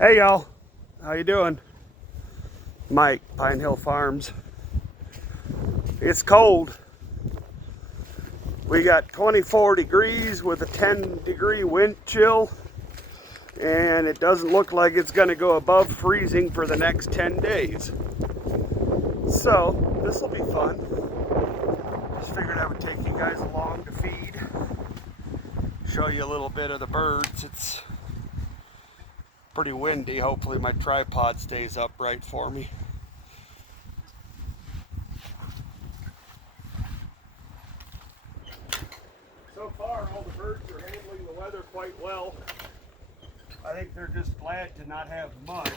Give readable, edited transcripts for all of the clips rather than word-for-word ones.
Hey y'all, how you doing? Mike, Pine Hill Farms. It's cold. We got 24 degrees with a 10-degree wind chill, and it doesn't look like it's going to go above freezing for the next 10 days. So this will be fun. Just figured I would take you guys along to feed, show you a little bit of the birds. It's pretty windy. Hopefully my tripod stays upright for me. So far, all the birds are handling the weather quite well. I think they're just glad to not have mud.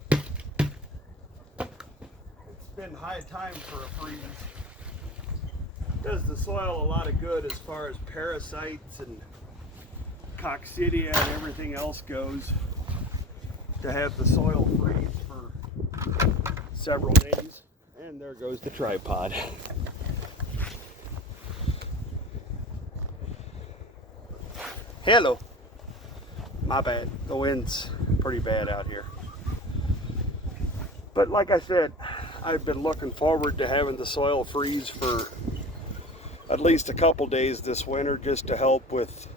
It's been high time for a freeze. Does the soil a lot of good as far as parasites and coccidia and everything else goes, to have the soil freeze for several days. And there goes the tripod. Hello. My bad. The wind's pretty bad out here. But like I said, I've been looking forward to having the soil freeze for at least a couple days this winter, just to help with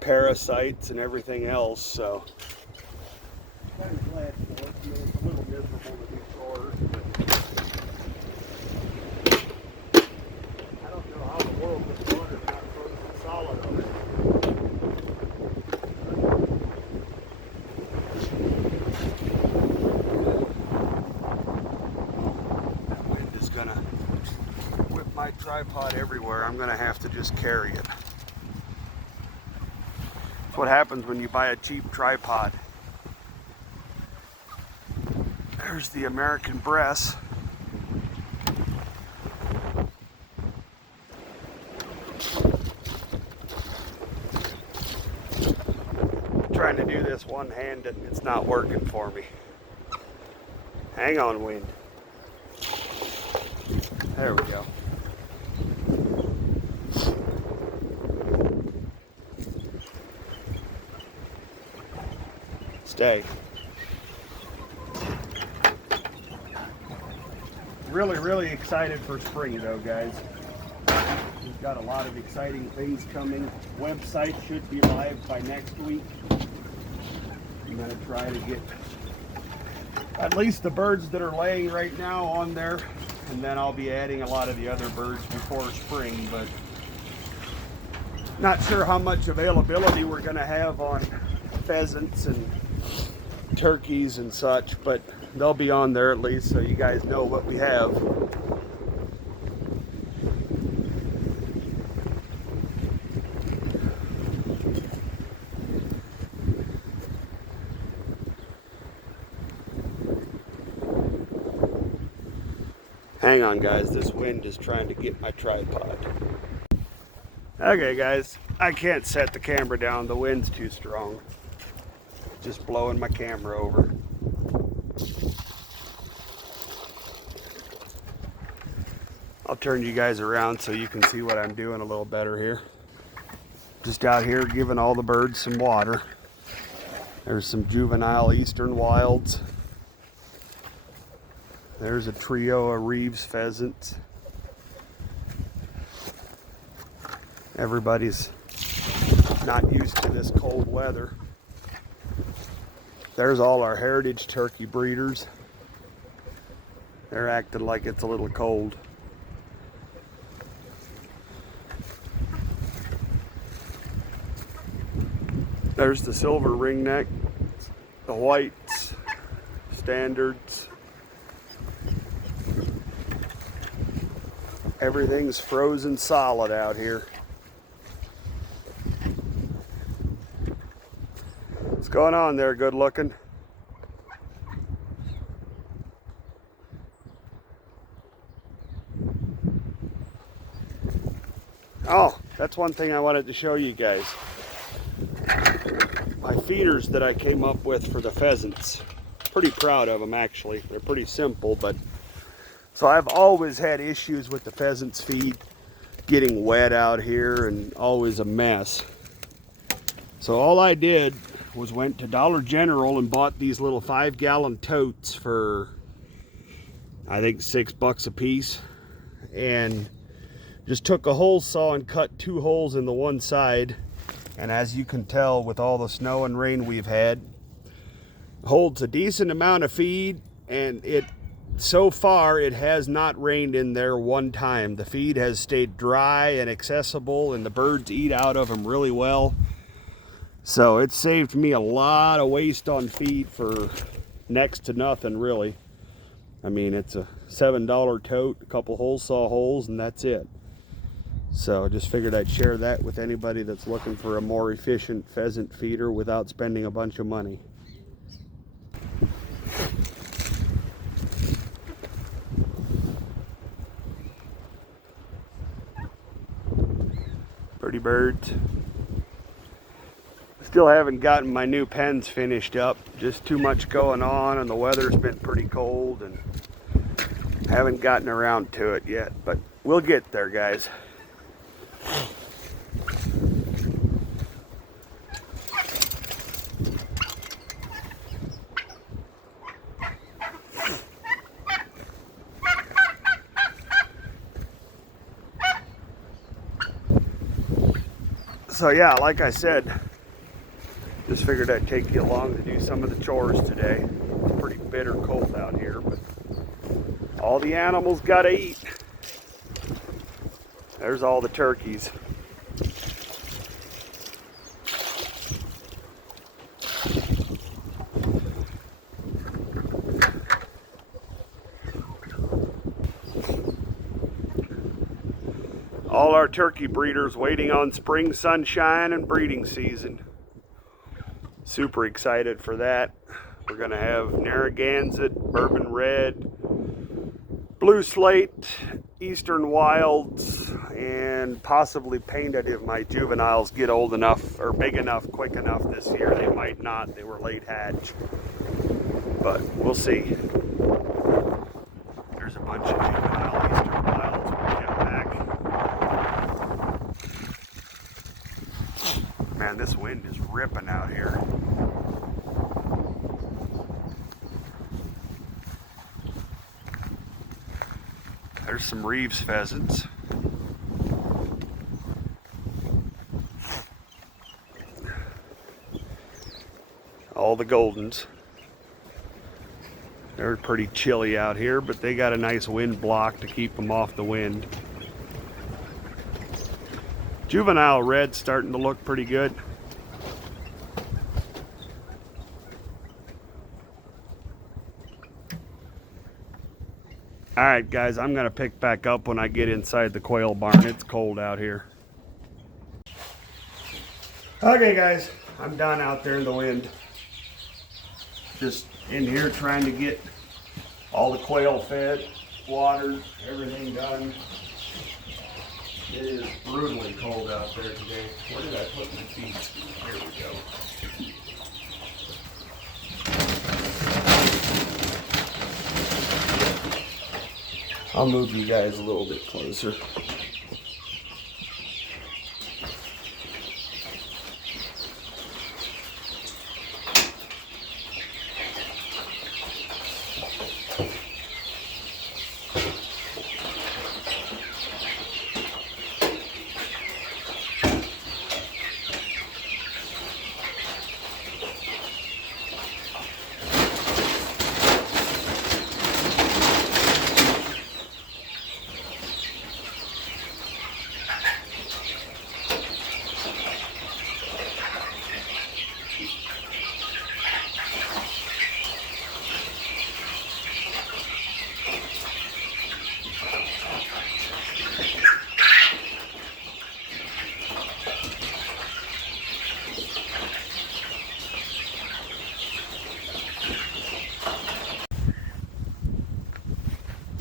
parasites and everything else. So kind of glad for it. I mean, it's a little miserable to do chores, but I don't know how the world this water is not frozen solid already. That wind is gonna whip my tripod everywhere. I'm gonna have to just carry it. That's what happens when you buy a cheap tripod. There's the American breast. Trying to do this one-handed, it's not working for me. Hang on, wind. There we go. Stay. Really excited for spring though, guys. We've got a lot of exciting things coming. Website should be live by next week. I'm gonna try to get at least the birds that are laying right now on there, and then I'll be adding a lot of the other birds before spring, but not sure how much availability we're gonna have on pheasants and turkeys and such, but they'll be on there at least so you guys know what we have. Hang on, guys, this wind is trying to get my tripod. Okay, guys, I can't set the camera down. The wind's too strong. Just blowing my camera over. I'll turn you guys around so you can see what I'm doing a little better here. Just out here giving all the birds some water. There's some juvenile eastern wilds. There's a trio of Reeves pheasants. Everybody's not used to this cold weather. There's all our heritage turkey breeders. They're acting like it's a little cold. There's the silver ringneck, the whites, standards. Everything's frozen solid out here. What's going on there, good looking? Oh, that's one thing I wanted to show you guys. My feeders that I came up with for the pheasants. Pretty proud of them, actually. They're pretty simple, but so I've always had issues with the pheasants feed getting wet out here and always a mess. So all I did went to Dollar General and bought these little 5-gallon totes for, I think, $6 a piece, and just took a hole saw and cut 2 holes in the one side. And as you can tell, with all the snow and rain we've had, holds a decent amount of feed, and so far it has not rained in there one time. The feed has stayed dry and accessible, and the birds eat out of them really well. So it saved me a lot of waste on feed for next to nothing, really. I mean, it's a $7 tote, a couple hole saw holes, and that's it. So I just figured I'd share that with anybody that's looking for a more efficient pheasant feeder without spending a bunch of money. Pretty birds. Still haven't gotten my new pens finished up. Just too much going on, and the weather's been pretty cold, and haven't gotten around to it yet, but we'll get there, guys. So yeah, like I said, just figured I'd take you along to do some of the chores today. It's pretty bitter cold out here, but all the animals gotta eat. There's all the turkeys. All our turkey breeders waiting on spring sunshine and breeding season. Super excited for that. We're gonna have Narragansett, Bourbon Red, Blue Slate, Eastern Wilds, and possibly painted if my juveniles get old enough or big enough, quick enough this year. They might not, they were late hatch, but we'll see. There's a bunch of juvenile Eastern Wilds we kept back. Man, this wind is ripping out here. There's some Reeves pheasants. All the Goldens. They're pretty chilly out here, but they got a nice wind block to keep them off the wind. Juvenile Red's starting to look pretty good. All right, guys, I'm gonna pick back up when I get inside the quail barn. It's cold out here. Okay, guys, I'm done out there in the wind. Just in here trying to get all the quail fed, watered, everything done. It is brutally cold out there today. Where did I put my feet? Here we go. I'll move you guys a little bit closer.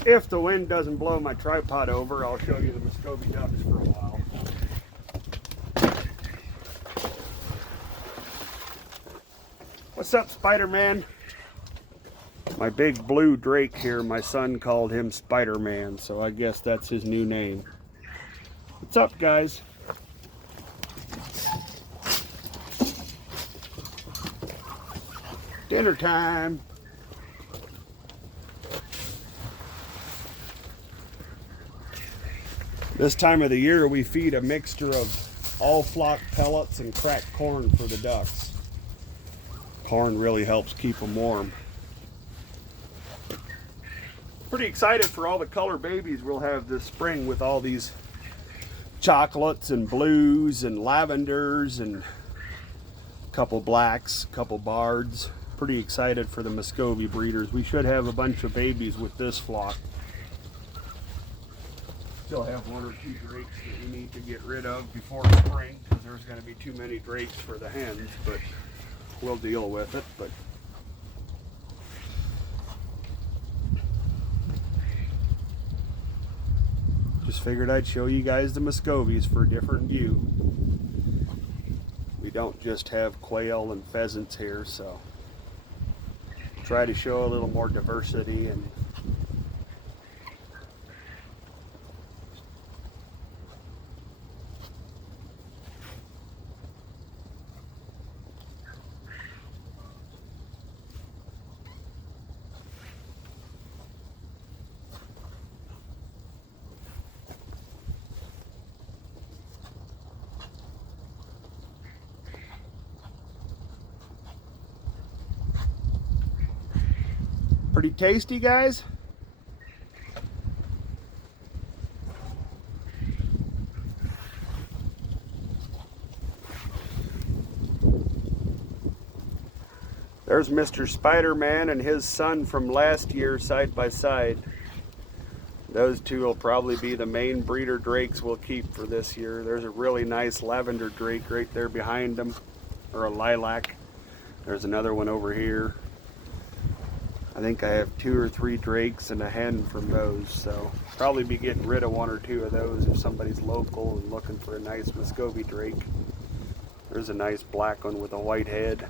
If the wind doesn't blow my tripod over, I'll show you the Muscovy ducks for a while. What's up, Spider-Man? My big blue drake here, my son called him Spider-Man, so I guess that's his new name. What's up, guys? Dinner time. This time of the year we feed a mixture of all flock pellets and cracked corn for the ducks. Corn really helps keep them warm. Pretty excited for all the color babies we'll have this spring with all these chocolates and blues and lavenders and a couple blacks, a couple bards. Pretty excited for the Muscovy breeders. We should have a bunch of babies with this flock. Still have one or two drakes that we need to get rid of before spring because there's going to be too many drakes for the hens, but we'll deal with it. But just figured I'd show you guys the Muscovies for a different view. We don't just have quail and pheasants here, so try to show a little more diversity. And pretty tasty, guys. There's Mr. Spider-Man and his son from last year side by side. Those two will probably be the main breeder drakes we'll keep for this year. There's a really nice lavender drake right there behind them, or a lilac. There's another one over here. I think I have 2 or 3 drakes and a hen from those, so probably be getting rid of 1 or 2 of those if somebody's local and looking for a nice Muscovy drake. There's a nice black one with a white head.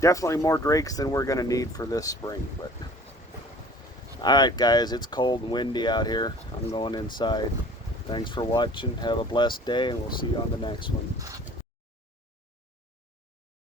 Definitely more drakes than we're going to need for this spring. But alright guys, it's cold and windy out here. I'm going inside. Thanks for watching. Have a blessed day, and we'll see you on the next one.